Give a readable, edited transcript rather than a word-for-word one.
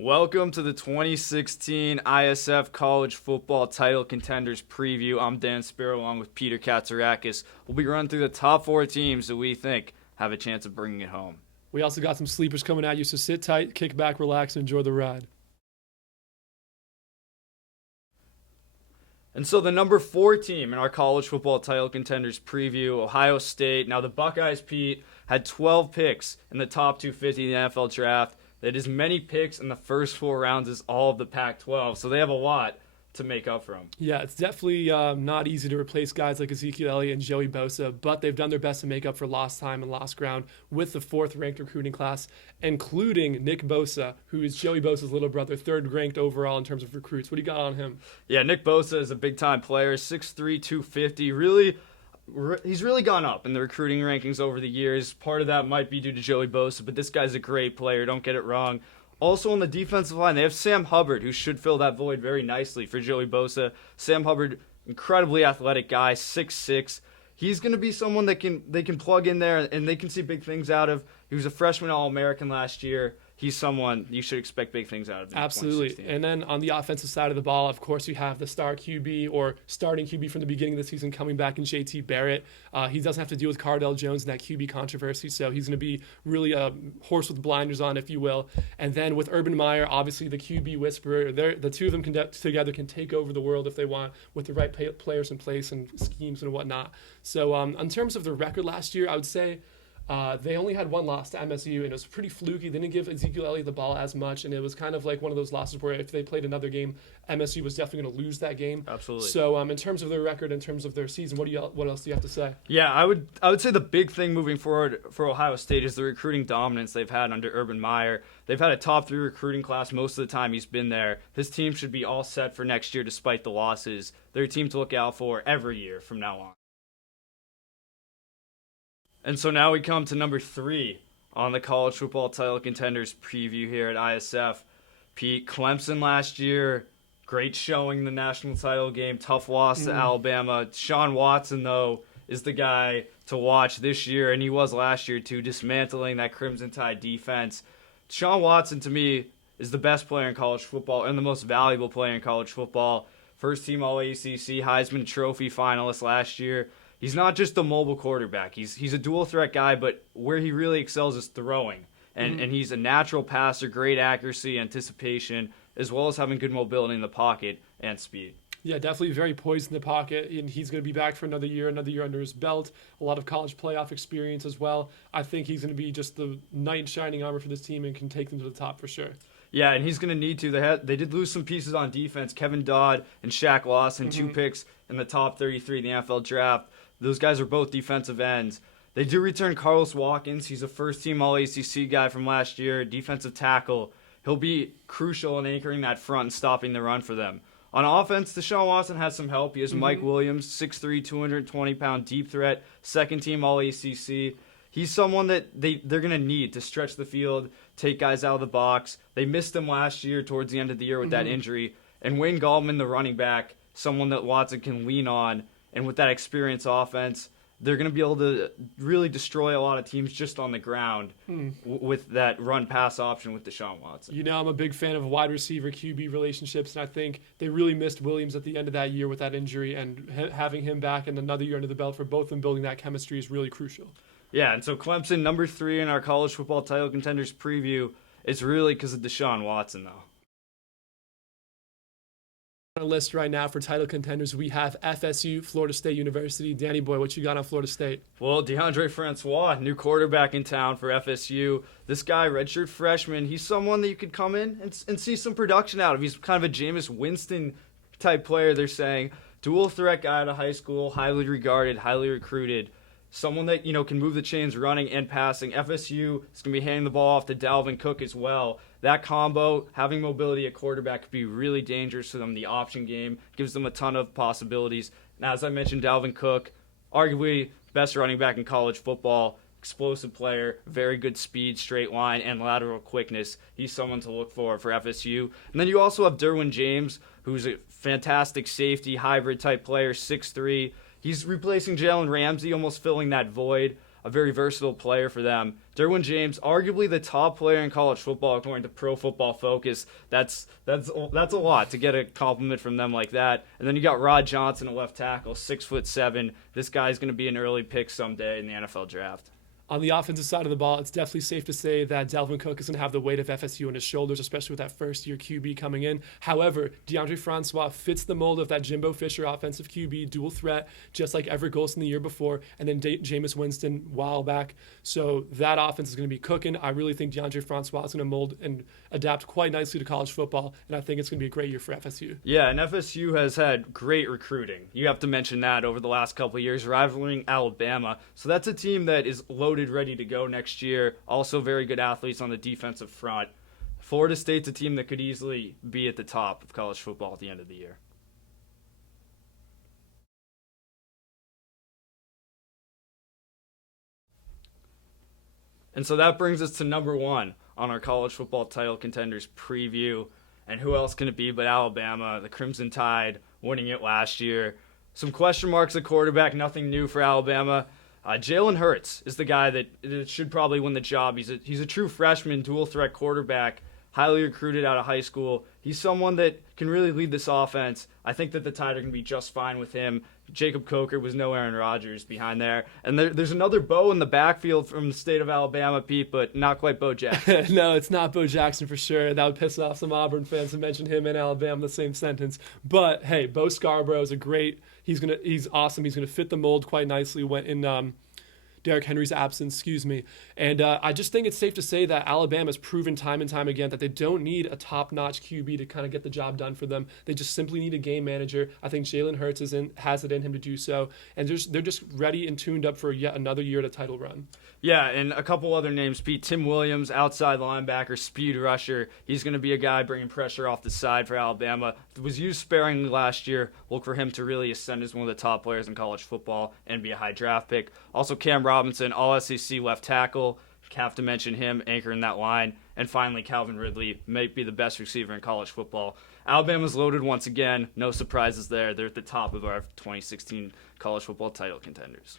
Welcome to the 2016 ISF College Football Title Contenders Preview. I'm Dan Sparrow along with Peter Katsarakis. We'll be running through the top four teams that we think have a chance of bringing it home. We also got some sleepers coming at you, so sit tight, kick back, relax, and enjoy the ride. And so the number 4 team in our College Football Title Contenders Preview, Ohio State. Now the Buckeyes, Pete, had 12 picks in the top 250 in the NFL Draft. They had as many picks in the first 4 rounds as all of the Pac-12, so they have a lot to make up for them. Yeah, it's definitely not easy to replace guys like Ezekiel Elliott and Joey Bosa, but they've done their best to make up for lost time and lost ground with the 4th-ranked recruiting class, including Nick Bosa, who is Joey Bosa's little brother, 3rd-ranked overall in terms of recruits. What do you got on him? Yeah, Nick Bosa is a big-time player, 6'3", 250, he's really gone up in the recruiting rankings over the years. Part of that might be due to Joey Bosa, but this guy's a great player. Don't get it wrong. Also on the defensive line, they have Sam Hubbard, who should fill that void very nicely for Joey Bosa. Sam Hubbard, incredibly athletic guy, 6'6". He's going to be someone that they can plug in there and they can see big things out of. He was a freshman All-American last year. He's someone you should expect big things out of. Absolutely. And then on the offensive side of the ball, of course, you have the star QB or starting QB from the beginning of the season coming back in JT Barrett. He doesn't have to deal with Cardell Jones and that QB controversy, so he's going to be really a horse with blinders on, if you will. And then with Urban Meyer, obviously the QB whisperer, the two of them together can take over the world if they want with the right players in place and schemes and whatnot. So in terms of the record last year, I would say they only had one loss to MSU, and it was pretty fluky. They didn't give Ezekiel Elliott the ball as much, and it was kind of like one of those losses where if they played another game, MSU was definitely going to lose that game. Absolutely. So in terms of their record, in terms of their season, what else do you have to say? Yeah, I would say the big thing moving forward for Ohio State is the recruiting dominance they've had under Urban Meyer. They've had a top 3 recruiting class most of the time he's been there. This team should be all set for next year despite the losses. They're a team to look out for every year from now on. And so now we come to number 3 on the College Football Title Contenders preview here at ISF. Pete, Clemson last year, great showing in the national title game, tough loss to Alabama. Deshaun Watson, though, is the guy to watch this year, and he was last year too, dismantling that Crimson Tide defense. Deshaun Watson, to me, is the best player in college football and the most valuable player in college football. First team All-ACC, Heisman Trophy finalist last year. He's not just a mobile quarterback. He's a dual threat guy, but where he really excels is throwing. And he's a natural passer, great accuracy, anticipation, as well as having good mobility in the pocket and speed. Yeah, definitely very poised in the pocket, and he's going to be back for another year under his belt. A lot of college playoff experience as well. I think he's going to be just the knight in shining armor for this team and can take them to the top for sure. Yeah, and he's going to need to. They did lose some pieces on defense. Kevin Dodd and Shaq Lawson, 2 picks in the top 33 in the NFL draft. Those guys are both defensive ends. They do return Carlos Watkins. He's a first-team All-ACC guy from last year, defensive tackle. He'll be crucial in anchoring that front and stopping the run for them. On offense, Deshaun Watson has some help. He has Mike Williams, 6'3", 220-pound deep threat, second-team All-ACC. He's someone that they're going to need to stretch the field, take guys out of the box. They missed him last year towards the end of the year with that injury. And Wayne Gallman, the running back, someone that Watson can lean on. And with that experienced offense, they're going to be able to really destroy a lot of teams just on the ground with that run-pass option with Deshaun Watson. You know, I'm a big fan of wide receiver-QB relationships, and I think they really missed Williams at the end of that year with that injury, and having him back and another year under the belt for both of them building that chemistry is really crucial. Yeah, and so Clemson, number 3 in our College Football Title Contenders preview, is really because of Deshaun Watson, though. On the list right now for title contenders, we have FSU, Florida State University. Danny boy, what you got on Florida State? Well, DeAndre Francois, new quarterback in town for FSU. This guy, redshirt freshman, he's someone that you could come in and see some production out of. He's kind of a Jameis Winston type player, they're saying. Dual threat guy out of high school, highly regarded, highly recruited. Someone that, can move the chains running and passing. FSU is going to be handing the ball off to Dalvin Cook as well. That combo, having mobility at quarterback, could be really dangerous for them. The option game gives them a ton of possibilities. Now, as I mentioned, Dalvin Cook, arguably best running back in college football, explosive player, very good speed, straight line, and lateral quickness. He's someone to look for FSU. And then you also have Derwin James, who's a fantastic safety, hybrid-type player, 6'3". He's replacing Jalen Ramsey, almost filling that void. a very versatile player for them. Derwin James, arguably the top player in college football according to Pro Football Focus. That's a lot to get a compliment from them like that. And then you got Rod Johnson, a left tackle, 6'7". This guy's going to be an early pick someday in the NFL draft. On the offensive side of the ball, it's definitely safe to say that Dalvin Cook is going to have the weight of FSU on his shoulders, especially with that first-year QB coming in. However, DeAndre Francois fits the mold of that Jimbo Fisher offensive QB, dual threat, just like Everett Golson the year before, and then Jameis Winston a while back. So that offense is going to be cooking. I really think DeAndre Francois is going to mold and adapt quite nicely to college football, and I think it's going to be a great year for FSU. Yeah, and FSU has had great recruiting. You have to mention that over the last couple of years, rivaling Alabama. So that's a team that is loaded, ready to go next year. Also very good athletes on the defensive front. Florida State's a team that could easily be at the top of college football at the end of the year. And so that brings us to number 1 on our college football title contenders preview. And who else can it be but Alabama, the Crimson Tide, winning it last year. Some question marks at quarterback, nothing new for Alabama. Jalen Hurts is the guy that should probably win the job. He's a true freshman, dual threat quarterback, highly recruited out of high school. He's someone that can really lead this offense. I think that the Tide are going to be just fine with him. Jacob Coker was no Aaron Rodgers behind there. And there's another Bo in the backfield from the state of Alabama, Pete, but not quite Bo Jackson. No, it's not Bo Jackson for sure. That would piss off some Auburn fans to mention him and Alabama in the same sentence. But, hey, Bo Scarborough is he's awesome. He's going to fit the mold quite nicely in Derrick Henry's absence, And I just think it's safe to say that Alabama has proven time and time again that they don't need a top-notch QB to kind of get the job done for them. They just simply need a game manager. I think Jalen Hurts has it in him to do so. And they're just ready and tuned up for yet another year at a title run. Yeah, and a couple other names, Pete. Tim Williams, outside linebacker, speed rusher. He's going to be a guy bringing pressure off the side for Alabama. Was used sparingly last year. Look for him to really ascend as one of the top players in college football and be a high draft pick. Also, Cam Robinson, all-SEC left tackle. Have to mention him anchoring that line. And finally, Calvin Ridley might be the best receiver in college football. Alabama's loaded once again. No surprises there. They're at the top of our 2016 college football title contenders.